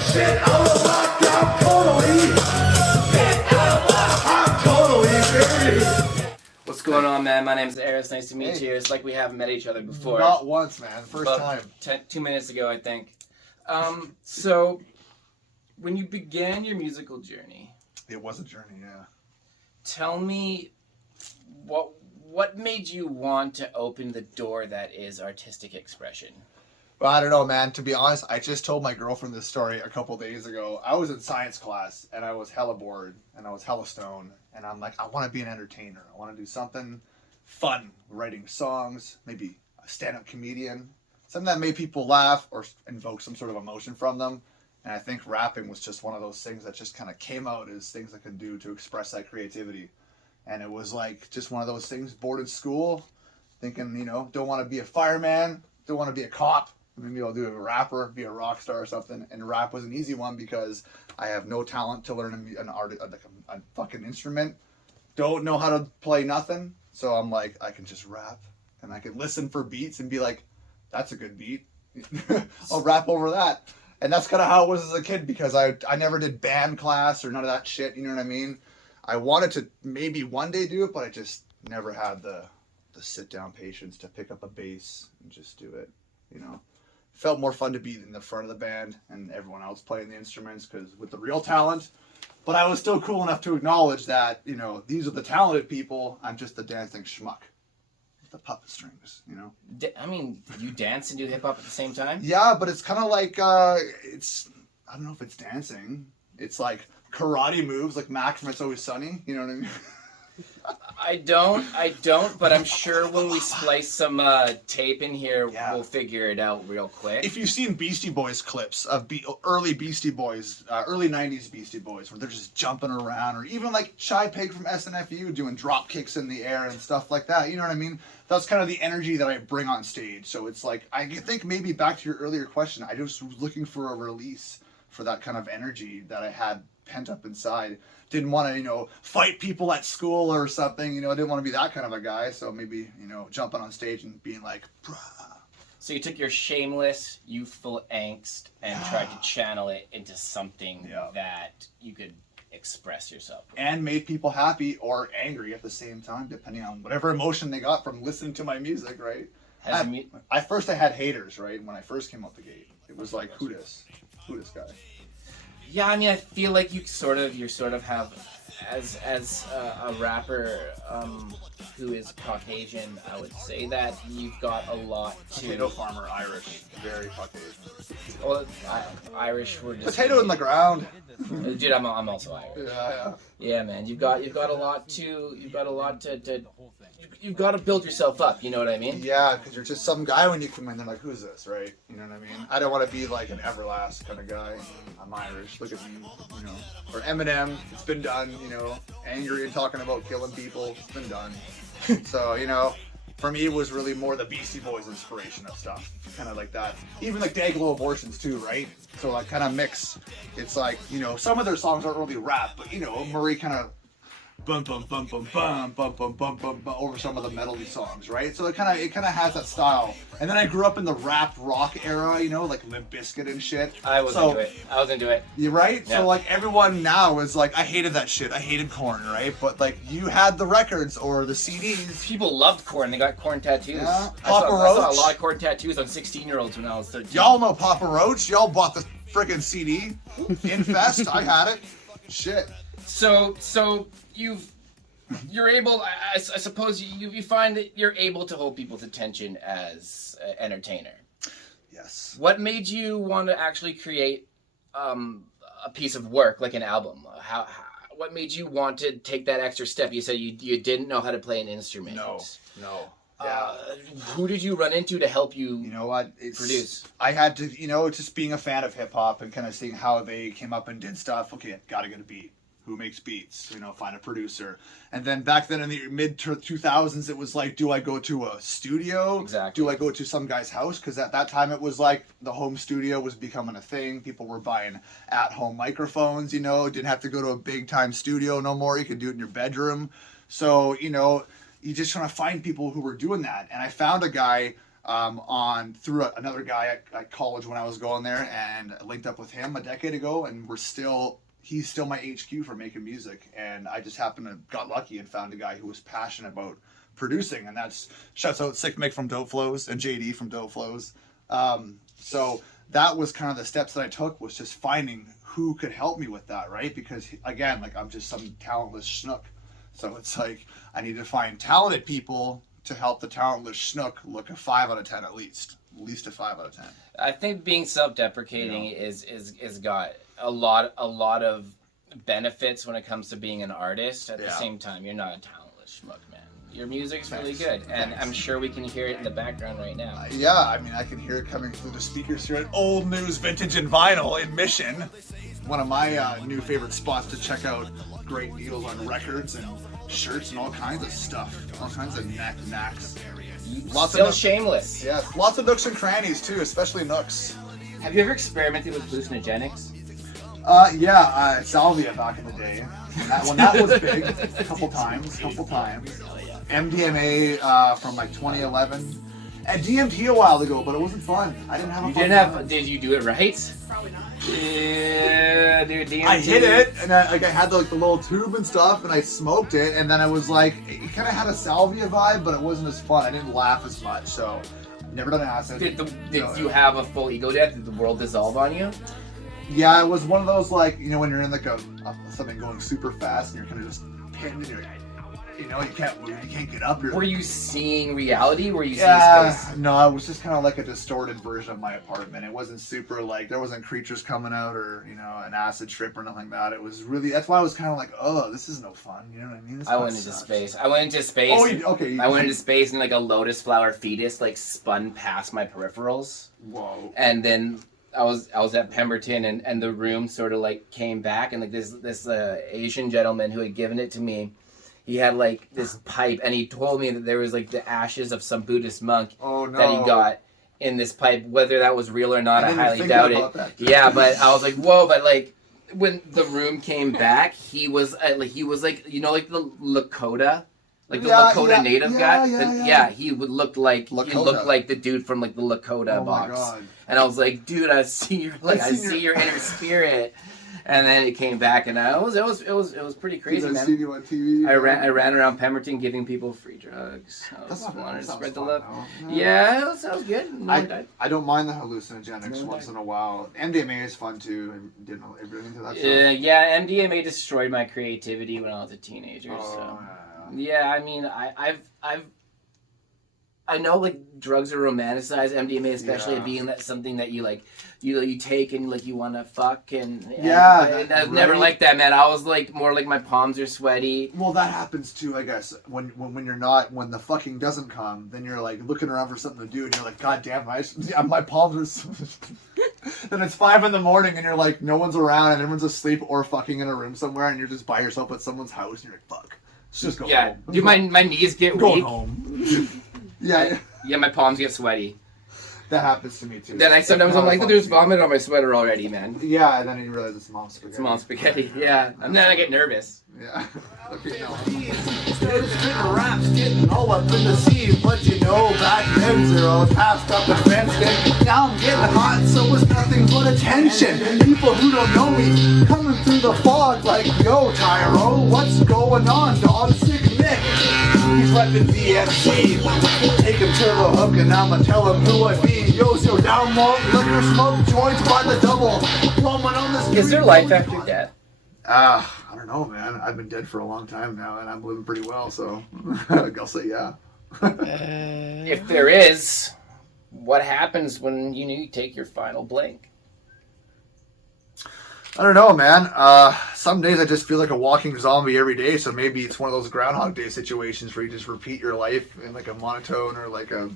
Shit out of luck, I'm totally. Shit out of luck, I'm totally dirty. What's going on, man? My name's Aeris. Nice to meet you. It's like we haven't met each other before. Not once, man. First About time. 2 minutes ago, I think. So, when you began your musical journey, It was a journey, yeah. tell me what made you want to open the door that is artistic expression? Well, I don't know, man. To be honest, I just told my girlfriend this story a couple days ago. I was in science class, and I was hella bored, and I was hella stoned, and I'm like, I want to be an entertainer. I want to do something fun, writing songs, maybe a stand-up comedian, something that made people laugh or invoke some sort of emotion from them. And I think rapping was just one of those things that just kind of came out as things I could do to express that creativity. And it was like just one of those things, bored in school, thinking, don't want to be a fireman, don't want to be a cop. Maybe I'll do a rapper, be a rock star or something. And rap was an easy one because I have no talent to learn an art, a fucking instrument. Don't know how to play nothing. So I'm like, I can just rap and I can listen for beats and be like, that's a good beat. I'll rap over that. And that's kind of how it was as a kid because I never did band class or none of that shit. You know what I mean? I wanted to maybe one day do it, but I just never had the sit down patience to pick up a bass and just do it. Felt more fun to be in the front of the band and everyone else playing the instruments because with the real talent. But I was still cool enough to acknowledge that, these are the talented people. I'm just the dancing schmuck. The puppet strings, I mean, you dance and do hip hop at the same time? Yeah, but it's kind of like, I don't know if it's dancing. It's like karate moves, like Mac from It's Always Sunny. You know what I mean? I don't, but I'm sure when we splice some tape in here, we'll figure it out real quick. If you've seen Beastie Boys clips of early Beastie Boys, early 90s Beastie Boys, where they're just jumping around, or even like Shy Pig from SNFU doing drop kicks in the air and stuff like that, you know what I mean? That's kind of the energy that I bring on stage. So it's like, I think maybe back to your earlier question, I just was looking for a release for that kind of energy that I had pent up inside. Didn't want to, fight people at school or something, didn't want to be that kind of a guy. So maybe, jumping on stage and being like, bruh. So you took your shameless, youthful angst and tried to channel it into something that you could express yourself with. And made people happy or angry at the same time, depending on whatever emotion they got from listening to my music, right? I had haters, right? When I first came out the gate, it was like, who this guy? Yeah, I mean, I feel like you sort of have, as a rapper who is Caucasian, I would say that you've got a lot to. Potato farmer, Irish, very Caucasian. Well, Irish were just potato in the ground. Dude, I'm also Irish. Yeah. Yeah, man, you've got a lot to you've got to build yourself up. You know what I mean? Yeah, because you're just some guy when you come in. They're like, "Who's this?" Right? You know what I mean? I don't want to be like an Everlast kind of guy. I'm Irish. Look at me. Or Eminem. It's been done. Angry and talking about killing people. It's been done. So for me, it was really more the Beastie Boys inspiration of stuff, kind of like that. Even like Dayglow Abortions too, right? So like kind of mix. It's like some of their songs aren't really rap, but Murray kind of bum bum bum bum bum bum bum bum bum bum over some of the melody songs, right? So it kind of has that style. And then I grew up in the rap rock era, like Limp Bizkit and shit. I was into it. You right? Yeah. So like everyone now is like, I hated that shit. I hated Korn, right? But like you had the records or the CDs. People loved Korn. They got Korn tattoos. Yeah. I saw a lot of Korn tattoos on 16-year-olds when I was 13. Y'all know Papa Roach. Y'all bought the freaking CD. Infest. I had it. Shit. So you're able. I suppose you find that you're able to hold people's attention as an entertainer. Yes. What made you want to actually create a piece of work like an album? What made you want to take that extra step? You said you didn't know how to play an instrument. No. Who did you run into to help you? Produce. I had to, just being a fan of hip hop and kind of seeing how they came up and did stuff. Okay, gotta get a beat. Who makes beats? Find a producer. And then back then in the mid 2000s, it was like, do I go to a studio? Exactly. Do I go to some guy's house? Because at that time it was like the home studio was becoming a thing. People were buying at-home microphones. Didn't have to go to a big time studio no more. You could do it in your bedroom. So you just trying to find people who were doing that. And I found a guy on through another guy at college when I was going there, and I linked up with him a decade ago, and he's still my HQ for making music, and I just happened to got lucky and found a guy who was passionate about producing, and that's shouts out Sick Mick from Dope Flows and JD from Dope Flows. So that was kind of the steps that I took, was just finding who could help me with that, right? Because again, like, I'm just some talentless schnook, so it's like I need to find talented people to help the talentless schnook look a 5 out of 10 at least a 5 out of 10. I think being self-deprecating is got a lot of benefits when it comes to being an artist. At the same time, you're not a talentless schmuck, man. Your music's really good, and I'm sure we can hear it in the background right now. Yeah, I mean, I can hear it coming through the speakers here at Old News Vintage and Vinyl in Mission. One of my new favorite spots to check out great deals on records and shirts and all kinds of stuff, all kinds of knacks. Still shameless. Yeah, lots of nooks and crannies too, especially nooks. Have you ever experimented with hallucinogenics? Salvia back in the day. That was big. a couple times. MDMA from like 2011. And DMT a while ago, but it wasn't fun. I didn't have a fun time. Did you do it right? Probably not. Yeah, dude, DMT. I hit it, and I had the little tube and stuff, and I smoked it, and then I was like, it kind of had a salvia vibe, but it wasn't as fun. I didn't laugh as much, so never done acid. Did you have a full ego death? Did the world dissolve on you? Yeah, it was one of those, like, you know, when you're in like something going super fast, and you're kind of just pinned, and you're, you know, you can't move, you can't get up. Were you seeing reality? Were you seeing space? No, it was just kind of like a distorted version of my apartment. It wasn't super, like, there wasn't creatures coming out or, you know, an acid trip or nothing like that. It was really, that's why I was kind of like, oh, this is no fun. You know what I mean? I went into space. I went into space. Oh, okay. I went into space and like a lotus flower fetus like spun past my peripherals. Whoa. And then I was at Pemberton and the room sort of like came back, and like this Asian gentleman who had given it to me, he had like this pipe, and he told me that there was like the ashes of some Buddhist monk that he got in this pipe. Whether that was real or not, I highly doubt it. Yeah, but I was like, whoa! But like when the room came back, he was like, you know, like the Lakota. Like the Lakota native guy, he would look like the dude from like the Lakota box. My God. And I was like, dude, I see your inner spirit. And then it came back, and it was pretty crazy, man. See you on TV. I ran around Pemberton giving people free drugs. I just wanted to spread the love. Yeah, that was good. I don't mind the hallucinogenics once in a while. MDMA is fun too. I didn't know everything into that stuff. Yeah, MDMA destroyed my creativity when I was a teenager. Yeah, I mean, I know like drugs are romanticized, MDMA especially being that something that you like, you take and like you want to fuck and I was never like that, man. I was like more like my palms are sweaty. Well, that happens too, I guess. When you're not, when the fucking doesn't come, then you're like looking around for something to do, and you're like, God damn, my palms are. Then it's 5 a.m, and you're like, no one's around, and everyone's asleep or fucking in a room somewhere, and you're just by yourself at someone's house, and you're like, fuck. Let's just go home. Dude, my knees get weak. Home. Yeah, my palms get sweaty. That happens to me too. Then I'm like, there's vomit on my sweater already, man. Yeah, and then you realize it's mom's spaghetti. It's mom's spaghetti, yeah. And then I get nervous. Yeah. Raps getting all up in the sea, but you know, back then zeros half got the fence stick. Now I'm getting hot, so it's nothing but attention. People who don't know me coming through the fog like, yo, Tyro, what's going on, dog? Sick Nick. He's repping DMC. Take him to the hook and I'ma tell him who I be. Yo, so down low, liquor smoke joints by the double. Roaming on the street. Is there life after death? I don't know, man. I've been dead for a long time now, and I'm living pretty well, so I'll say yeah. If there is, what happens when you take your final blink? I don't know, man. Some days I just feel like a walking zombie every day, so maybe it's one of those Groundhog Day situations where you just repeat your life in like a monotone or like a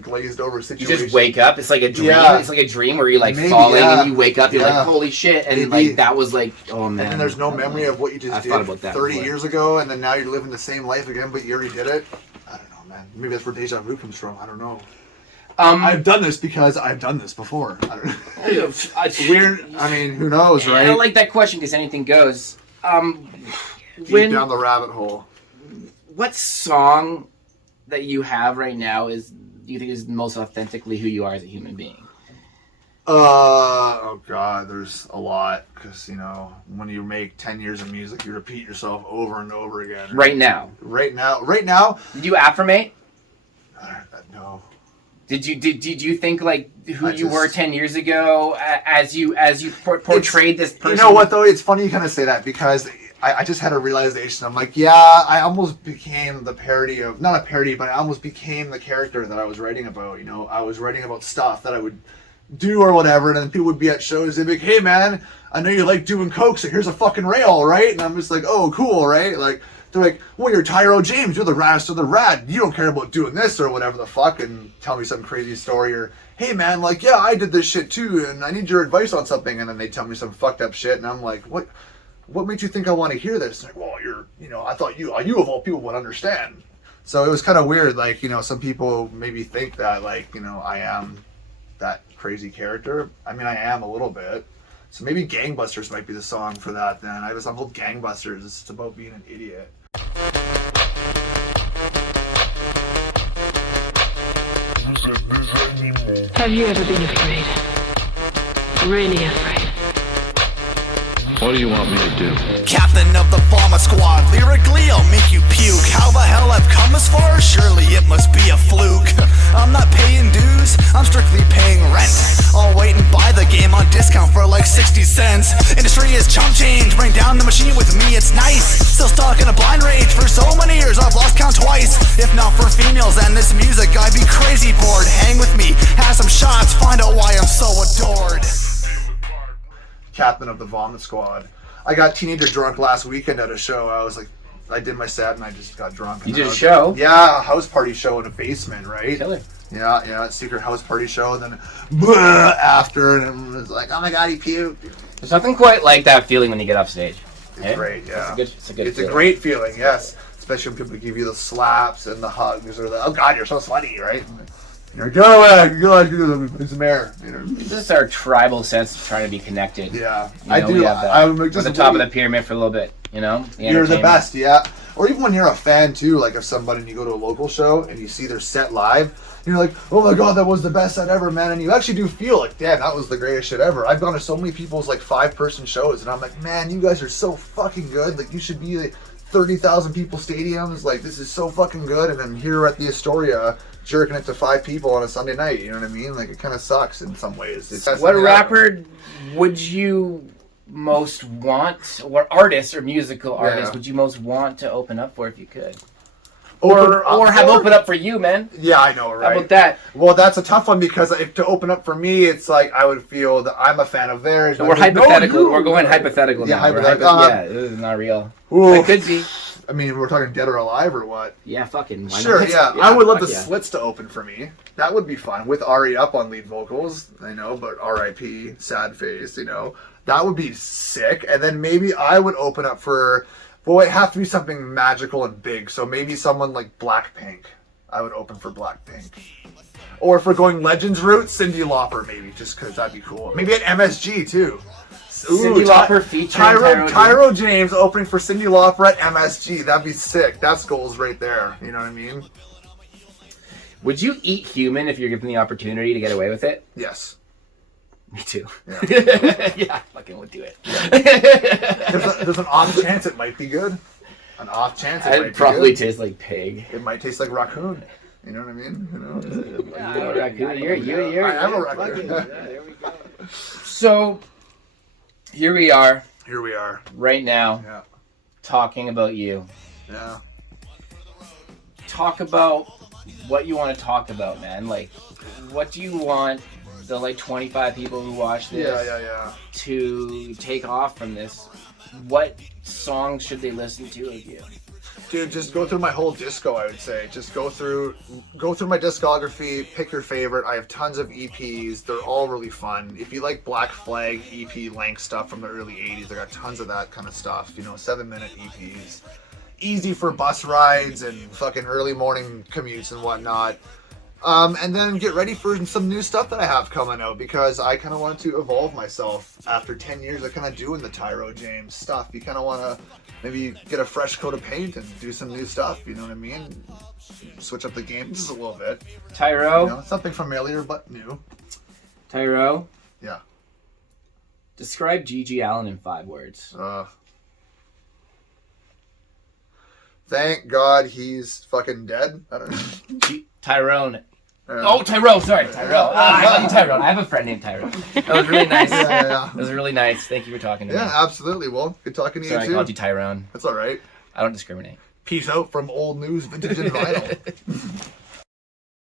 glazed over situation. You just wake up. It's like a dream. Yeah. It's like a dream where you're like falling and you wake up. You're like, holy shit. And like that was like, oh man. And then there's no memory of what you just did 30 years ago, and then now you're living the same life again, but you already did it. I don't know, man. Maybe that's where deja vu comes from. I don't know. I've done this because I've done this before. I don't know. It's weird. I mean, who knows, right? I don't like that question because anything goes. Deep down the rabbit hole. What song that you have right now is do you think is most authentically who you are as a human being? Oh God, there's a lot, because when you make 10 years of music, you repeat yourself over and over again. Right now. Right now. Did you affirmate? No. Did you think like who you were 10 years ago as you portrayed this person? You know what though? It's funny you kind of say that, because I just had a realization. I'm like, yeah, I almost became the parody of, not a parody, but I almost became the character that I was writing about. I was writing about stuff that I would do or whatever, and then people would be at shows and be like, hey man, I know you like doing coke, so here's a fucking rail, right? And I'm just like, oh cool, right? Like, they're like, well, you're Tyro James, you're the raddest of the rad, you don't care about doing this or whatever the fuck, and tell me some crazy story, or hey man, like, yeah, I did this shit too, and I need your advice on something, and then they tell me some fucked up shit, and I'm like, what made you think I want to hear this? And like, well, I thought you of all people would understand. So it was kind of weird, like, some people maybe think that, like, I am that crazy character. I mean, I am a little bit. So maybe Gangbusters might be the song for that then. I have a song called Gangbusters. It's about being an idiot. Have you ever been afraid? Really afraid? What do you want me to do? Captain of the Bomber Squad, lyrically I'll make you puke. How the hell I've come as far? Surely it must be a fluke. I'm not paying dues, I'm strictly paying rent. I'll wait and buy the game on discount for like 60 cents. Industry is chump change, bring down the machine with me, it's nice. Still stuck in a blind rage for so many years, I've lost count twice. If not for females and this music, I'd be crazy bored. Hang with me, have some shots, find out why I'm so adored. Captain of the Vomit Squad. I got teenager drunk last weekend at a show. I did my set and I just got drunk. You did a show? Yeah, a house party show in a basement, right? Killer. Yeah, secret house party show, and then after, and it was like, oh my god, he puked. There's nothing quite like that feeling when you get off stage. It's great, yeah. It's a great feeling, yes. Especially when people give you the slaps and the hugs, or the, oh god, you're so funny, right? You're like, go away, you like do some air. It's just our tribal sense of trying to be connected. Yeah, I do. We have that. I'm just at the top of the pyramid for a little bit, You're the best, yeah. Or even when you're a fan too, like if somebody, and you go to a local show and you see their set live, you're like, oh my god, that was the best set ever, man. And you actually do feel like, damn, that was the greatest shit ever. I've gone to so many people's like 5-person shows, and I'm like, man, you guys are so fucking good. Like, you should be like 30,000 people stadiums. Like, this is so fucking good. And then here at the Astoria, jerking it to 5 people on a Sunday night. You know what I mean? Like, it kind of sucks in some ways. What rapper would you most want, or artist or musical artist would you most want to open up for if you could? Or have open up for you, man. Yeah, I know, right? How about that? Well, that's a tough one, because if to open up for me, it's like I would feel that I'm a fan of theirs. So we're hypothetical. No, we're going hypothetical. Yeah, now. hypothetical. Yeah, this is not real. Oof. It could be. I mean, we're talking dead or alive or what? Yeah, fucking. Why sure, not? yeah. I would love the Slits to open for me. That would be fun, with Ari up on lead vocals. I know, but R.I.P. Sad face. That would be sick. And then maybe I would open up for. Well, it have to be something magical and big. So maybe someone like Blackpink. I would open for Blackpink. Or if we're going Legends route, Cyndi Lauper maybe, just because that'd be cool. Maybe at MSG too. Cyndi Lauper featuring Tyro James opening for Cyndi Lauper at MSG. That'd be sick. That's goals right there. You know what I mean? Would you eat human if you're given the opportunity to get away with it? Yes. Me too. Yeah, yeah, I fucking would do it. Yeah. There's an off chance it might be good. An off chance it might be good. It probably tastes like pig. It might taste like raccoon. You know what I mean? Raccoon. I am a raccoon. There we go. So, here we are. Right now. Yeah. Talking about you. Yeah. Talk about what you want to talk about, man. Like, what do you want the 25 people who watch this to take off from this? What songs should they listen to of you? Dude, just go through my whole disco, I would say. Just go through my discography, pick your favorite. I have tons of EPs. They're all really fun. If you like Black Flag EP length stuff from the early 80s, I got tons of that kind of stuff. 7-minute EPs. Easy for bus rides and fucking early morning commutes and whatnot. And then get ready for some new stuff that I have coming out, because I kind of want to evolve myself. After 10 years of kind of doing the Tyro James stuff, you kind of want to maybe get a fresh coat of paint and do some new stuff, you know what I mean? Switch up the game just a little bit. Tyro. You know, something familiar but new. Tyro. Yeah. Describe G.G. Allen in 5 words. Thank God he's fucking dead. I don't know. Tyrone. Oh, Tyrone. Sorry, Tyrone. I call you Tyrone. I have a friend named Tyrone. That was really nice. Yeah. That was really nice. Thank you for talking to me. Yeah, absolutely. Well, good talking to Sorry, you too. I called you Tyrone. That's all right. I don't discriminate. Peace out from old news, vintage and vinyl.